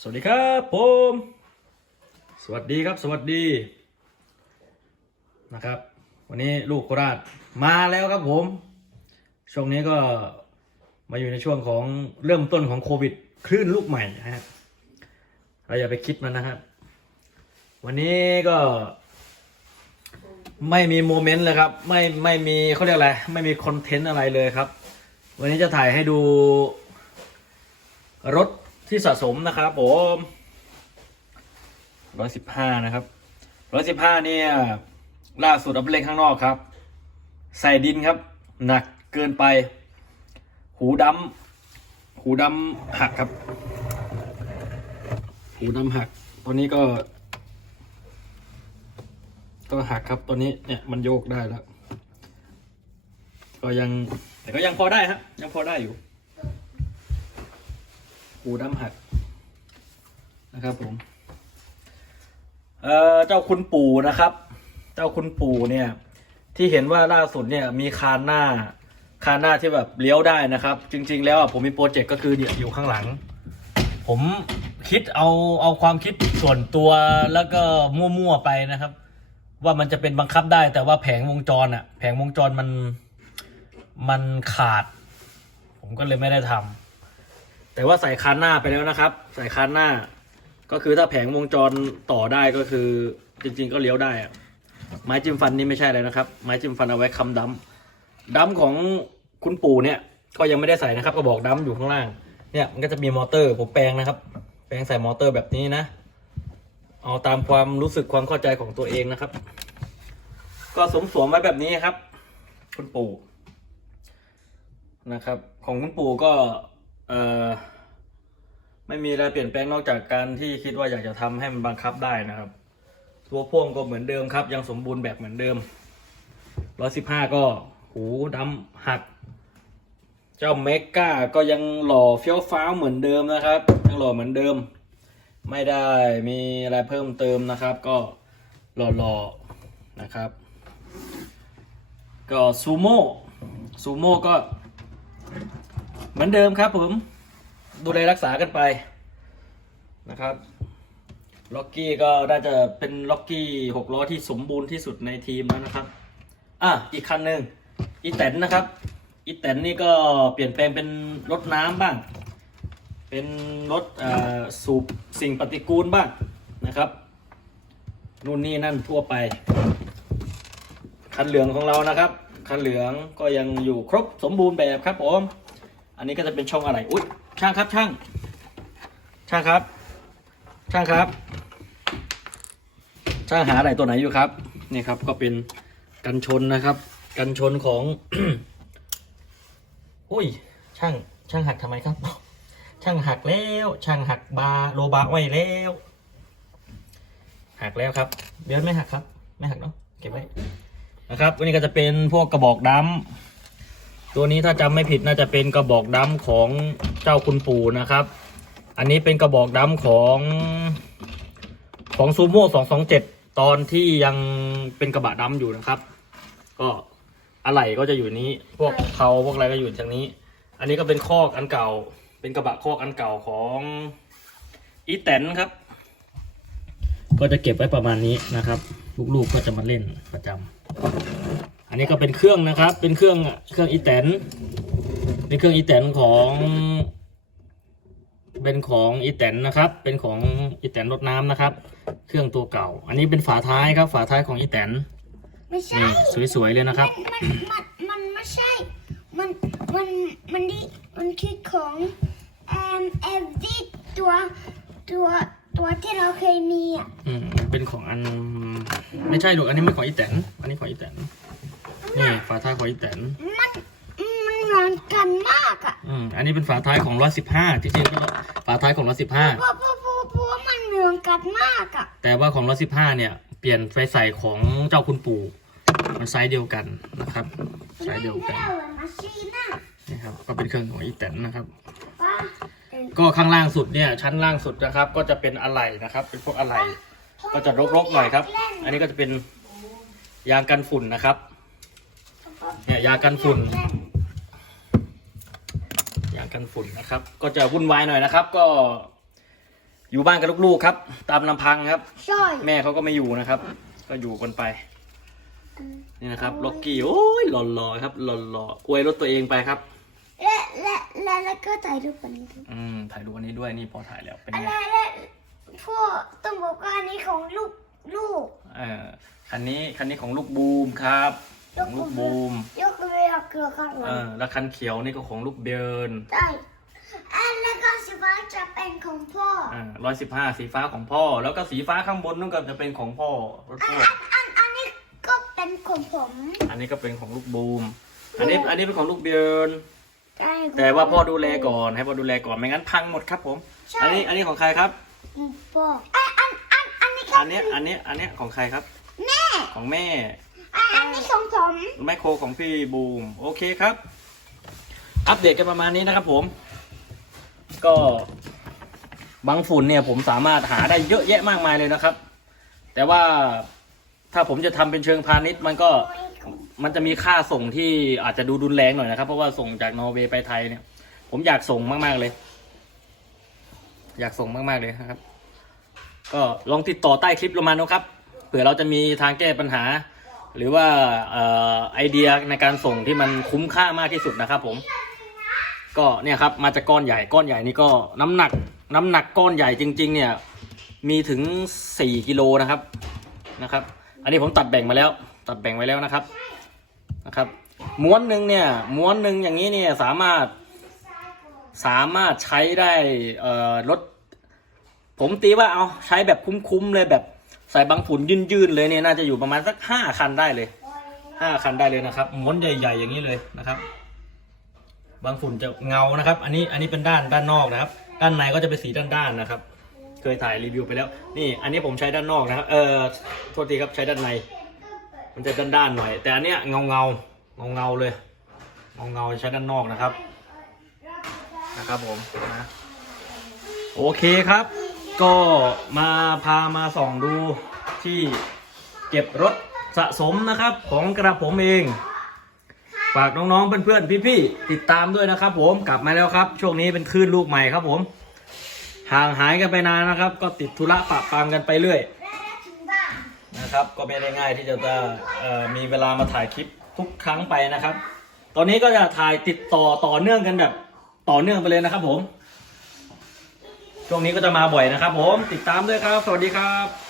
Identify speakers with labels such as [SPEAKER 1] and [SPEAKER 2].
[SPEAKER 1] สวัสดีครับผม สวัสดีครับสวัสดีนะครับ วันนี้ลูกโคราชมาแล้วครับผม ช่วงนี้ก็มาอยู่ในช่วงของเริ่มต้นของโควิด คลื่นลูกใหม่นะฮะเราอย่าไปคิดมันนะครับวันนี้ก็ไม่มีโมเมนต์เลยครับ ไม่ไม่มีเขาเรียกอะไร ไม่มีคอนเทนต์อะไรเลยครับ วันนี้จะถ่ายให้ดูรถ ที่สะสมนะครับผมร้อยสิบห้านะครับร้อยสิบห้าเนี่ย ล่าสุดเอาไปเล่นข้างนอกครับ ใส่ดินครับ หนักเกินไป หูดำหูดำหักครับ หูดำหักตัวนี้ก็ ก็หักครับตัวนี้เนี่ยมันโยกได้แล้ว ก็ยังแต่ก็ยังพอได้ครับยังพอได้อยู่ หูดำหักนะครับผมเอ่อเจ้าคุณปู่นะครับ เจ้าคุณปู่เนี่ย ที่เห็นว่าล่าสุดเนี่ยมีคานหน้าคานหน้าที่แบบเลี้ยวได้นะครับ จริง ๆ แล้วผมมีโปรเจกต์ก็คือเนี่ยอยู่ข้างหลัง ผมคิดเอาเอาความคิดส่วนตัวแล้วก็มั่วๆไปนะครับ ว่ามันจะเป็นบังคับได้ แต่ว่าแผงวงจรอะแผงวงจรมันมันขาด ผมก็เลยไม่ได้ทำ แต่ว่าใส่คานหน้าไปแล้วนะครับ ใส่คานหน้า ก็คือถ้าแผงวงจรต่อได้ก็คือจริง ๆ ก็เลี้ยวได้อะไม้จิ้มฟันนี่ไม่ใช่เลยนะครับ ไม้จิ้มฟันเอาไว้คำดัมดัมของคุณปู่เนี่ย ก็ยังไม่ได้ใส่นะครับ ก็บอกดัมอยู่ข้างล่าง เนี่ยมันก็จะมีมอเตอร์ผมแปลงนะครับ แปลงใส่มอเตอร์แบบนี้นะ เอาตามความรู้สึกความเข้าใจของตัวเองนะครับ ก็สมสวมไว้แบบนี้ครับ คุณปู่นะครับ ของคุณปู่ก็ เอ่อไม่มีอะไรเปลี่ยนแปลงนอกจากการที่คิดว่าอยากจะทำให้มันบังคับได้นะครับ ตัวพ่วงก็เหมือนเดิมครับ ยังสมบูรณ์แบบเหมือนเดิมร้อยสิบห้าก็หูดำหัก เจ้าเมกาก็ยังหล่อเฟี้ยวฟ้าวเหมือนเดิมนะครับ ยังหล่อเหมือนเดิม ไม่ได้มีอะไรเพิ่มเติมนะครับ ก็หล่อๆนะครับ ก็ซูโม่ซูโม่ก็ เหมือนเดิมครับผมดูแลรักษากันไปนะครับล็อกกี้ก็น่าจะเป็นล็อกกี้หกล้อที่สมบูรณ์ที่สุดในทีมแล้วนะครับ อะอีกคันหนึ่งอีแตนนะครับอีแตนนี่ก็เปลี่ยนแปลงเป็นรถน้ำบ้าง เป็นรถอ่าสูบสิ่งปฏิกูลบ้างนะครับนู่นนี่นั่นทั่วไป คันเหลืองของเรานะครับ คันเหลืองก็ยังอยู่ครบสมบูรณ์แบบครับผม อันนี้ก็จะเป็นช่องอะไรอุ๊ยช่างครับช่าง ช่างครับ ช่างครับ ช่างหาอะไรตัวไหนอยู่ครับนี่ครับก็เป็นกันชนนะครับ กันชนของอุ้ย ช่าง ช่างหักทำไมครับ ช่างหักแล้ว ช่างหักบาโลบาร์ไว้แล้วหักแล้วครับ เดี๋ยวไม่หักครับ ไม่หักเนาะเก็บไว้นะครับวันนี้ก็จะเป็นพวกกระบอกดัม ตัวนี้ถ้าจำไม่ผิดน่าจะเป็นกระบอกดัมของเจ้าคุณปู่นะครับ อันนี้เป็นกระบอกดัมของของซูโม่สองสองเจ็ดตอนที่ยังเป็นกระบะดัมอยู่นะครับ ก็อะไหล่ก็จะอยู่นี้ พวกเขาพวกอะไรก็อยู่ทางนี้ อันนี้ก็เป็นคอกอันเก่า เป็นกระบะคอกอันเก่าของอีแตนครับ ก็จะเก็บไว้ประมาณนี้นะครับ ลูกๆก็จะมาเล่นประจำ นนี้ก็เป็นเครื่องนะครับ เป็นเครื่องเครื่องอีแตนเป็นเครื่องอีแตนของเป็นของอีแตนนะครับ เป็นของอีแตนรดน้ำนะครับ เครื่องตัวเก่า อันนี้เป็นฝาท้ายครับ ฝาท้ายของอีแตน
[SPEAKER 2] ไม่ใช่
[SPEAKER 1] นี่สวยๆเลยนะครับ
[SPEAKER 2] มันมันมันไม่ใช่ มันมันมันนี่มันคือของแอมเอฟดีตัวตัวตัวที่เราเคยมีอะ
[SPEAKER 1] อืม เป็นของอัน ไม่ใช่หรอกอันนี้ไม่ของอีแตน อันนี้ของอีแตน นี่ฝาท้ายของอีแตน
[SPEAKER 2] มันมันเหมือนกันมากอะ
[SPEAKER 1] อืมอันนี้เป็นฝาท้ายของร้อยสิบห้าจริงๆก็ฝาท้ายของร้อยสิบห้า
[SPEAKER 2] เพราะเพราะเพราะเพราะว่ามันเหมือนกันมากอะ
[SPEAKER 1] แต่ว่าของร้อยสิบห้าเนี่ย เปลี่ยนไฟใส่ของเจ้าคุณปู่มันไซส์เดียวกันนะครับไซส์เดียวกัน
[SPEAKER 2] ไม่ได้มาชีน่ะ
[SPEAKER 1] นะครับก็เป็นเครื่องของอีแตนนะครับ
[SPEAKER 2] ป้า
[SPEAKER 1] ก็ข้างล่างสุดเนี่ยชั้นล่างสุดนะครับ ก็จะเป็นอะไหล่นะครับ เป็นพวกอะไหล่ก็จะรกๆหน่อยครับ อันนี้ก็จะเป็นยางกันฝุ่นนะครับ เนี่ยยางกันฝุ่นยางกันฝุ่นนะครับ ก็จะวุ่นวายหน่อยนะครับ ก็ อยู่บ้านกับลูกๆครับ ตามลำพังครับ
[SPEAKER 2] ใช่
[SPEAKER 1] แม่เขาก็ไม่อยู่นะครับ ก็อยู่กันไป นี่นะครับล็อกกี้โอ้ยหล่อๆครับหล่อๆอวยรถตัวเองไปครับ
[SPEAKER 2] และและและแล้วก็ถ่ายรูปอันนี้ด้วย
[SPEAKER 1] อืมถ่ายรูปอันนี้ด้วยนี่พอถ่ายแล้วเป็น
[SPEAKER 2] อะ
[SPEAKER 1] ไง
[SPEAKER 2] ไรและพ่อต้องบอกว่าอันนี้ของลูกลูก
[SPEAKER 1] เออคันนี้คันนี้ของลูกบูมครับ ของลูกบูม
[SPEAKER 2] ยกเวลาเกลือข้างหลั
[SPEAKER 1] เองอแล้วคันเขียวนี่ก็ของลูกเบิร์น
[SPEAKER 2] ใช่อันแล้วก็สีฟ้าจะเป็นของพ่อ
[SPEAKER 1] อ่าร้อยสิบห้าสีฟ้าของพ่อ แล้วก็สีฟ้าข้างบนนั่นก็จะเป็นของพ่อรถ
[SPEAKER 2] อัน
[SPEAKER 1] พ่อ
[SPEAKER 2] อันอันอันนี้ก็เป็นของผม
[SPEAKER 1] อันนี้ก็เป็นของลูกบูม อันนี้อันนี้เป็นของลูกเบิร์น
[SPEAKER 2] ใช่ของ
[SPEAKER 1] แต่ว่าพ่อดูแลก่อนให้พ่อดูแลก่อนไม่งั้นพังหมดครับผม
[SPEAKER 2] ใช่
[SPEAKER 1] อันนี้อันนี้ของใครครับ
[SPEAKER 2] พ่ออันอันอันอันนี้ก็
[SPEAKER 1] อันเนี้ยอันเนี้ยอันเนี้ยของใครครับ
[SPEAKER 2] แม่
[SPEAKER 1] ของแม่
[SPEAKER 2] อั นอันนี้ของผม
[SPEAKER 1] ไมโครของพี่บูม โอเคครับ อัปเดตกันประมาณนี้นะครับผม ก็บางฝุ่นเนี่ยผมสามารถหาได้เยอะแยะมากมายเลยนะครับ แต่ว่าถ้าผมจะทำเป็นเชิงพาณิชย์มันก็มันจะมีค่าส่งที่อาจจะดูรุนแรงหน่อยนะครับ เพราะว่าส่งจากนอร์เวย์ไปไทยเนี่ย ผมอยากส่งมากๆเลย อยากส่งมากๆเลยนะครับ ก็ลองติดต่อใต้คลิปลงมานะครับเผื่อเราจะมีทางแก้ปัญหา หรือว่าออไอเดียในการส่งที่มันคุ้มค่ามากที่สุดนะครับ ผม ก็เนี่ยครับมาจากก้อนใหญ่ก้อนใหญ่นี่ก็น้ำหนัก น้ำหนักก้อนใหญ่จริง ๆ เนี่ย มีถึงสี่กิโลนะครับนะครับ อันนี้ผมตัดแบ่งมาแล้ว ตัดแบ่งไว้แล้วนะครับนะครับม้วนหนึ่งเนี่ยม้วนหนึ่งอย่างนี้เนี่ยสามารถสามารถใช้ได้รถผมตีว่าเอาใช้แบบคุ้มๆเลยแบบ ใส่บางผุนยื่นๆเลยเนี่ยน่าจะอยู่ประมาณสักห้าคันได้เลยห้าคันได้เลยนะครับม้วนใหญ่ ๆ อย่างนี้เลยนะครับ บางฝุ่นจะเงานะครับ อันนี้อันนี้เป็นด้านด้านนอกนะครับ ด้านในก็จะเป็นสีด้านๆนะครับ เคยถ่ายรีวิวไปแล้ว นี่อันนี้ผมใช้ด้านนอกนะครับ เออโทษทีครับใช้ด้านใน มันจะด้านๆหน่อย แต่อันเนี้ยเงาเงาเงาเงาเลยเงาเงาใช้ด้านนอกนะครับ นะครับผมนะโอเคครับ ก็มาพามาส่องดูที่เก็บรถสะสมนะครับ ของกระผมเอง ฝากน้องๆเพื่อนๆพี่ๆติดตามด้วยนะครับ ผมกลับมาแล้วครับ ช่วงนี้เป็นคลื่นลูกใหม่ครับ ผม ห่างหายกันไปนานนะครับ ก็ติดธุระปะปามกันไปเรื่อย
[SPEAKER 2] นะ
[SPEAKER 1] ครับ ก็ไม่ได้ง่ายที่จะจะมีเวลามาถ่ายคลิปทุกครั้งไปนะครับ ตอนนี้ก็จะถ่ายติดต่อต่อเนื่องกันแบบ ต่อเนื่องไปเลยนะครับ ผม ช่วงนี้ก็จะมาบ่อยนะครับผมติดตามด้วยครับ สวัสดีครับ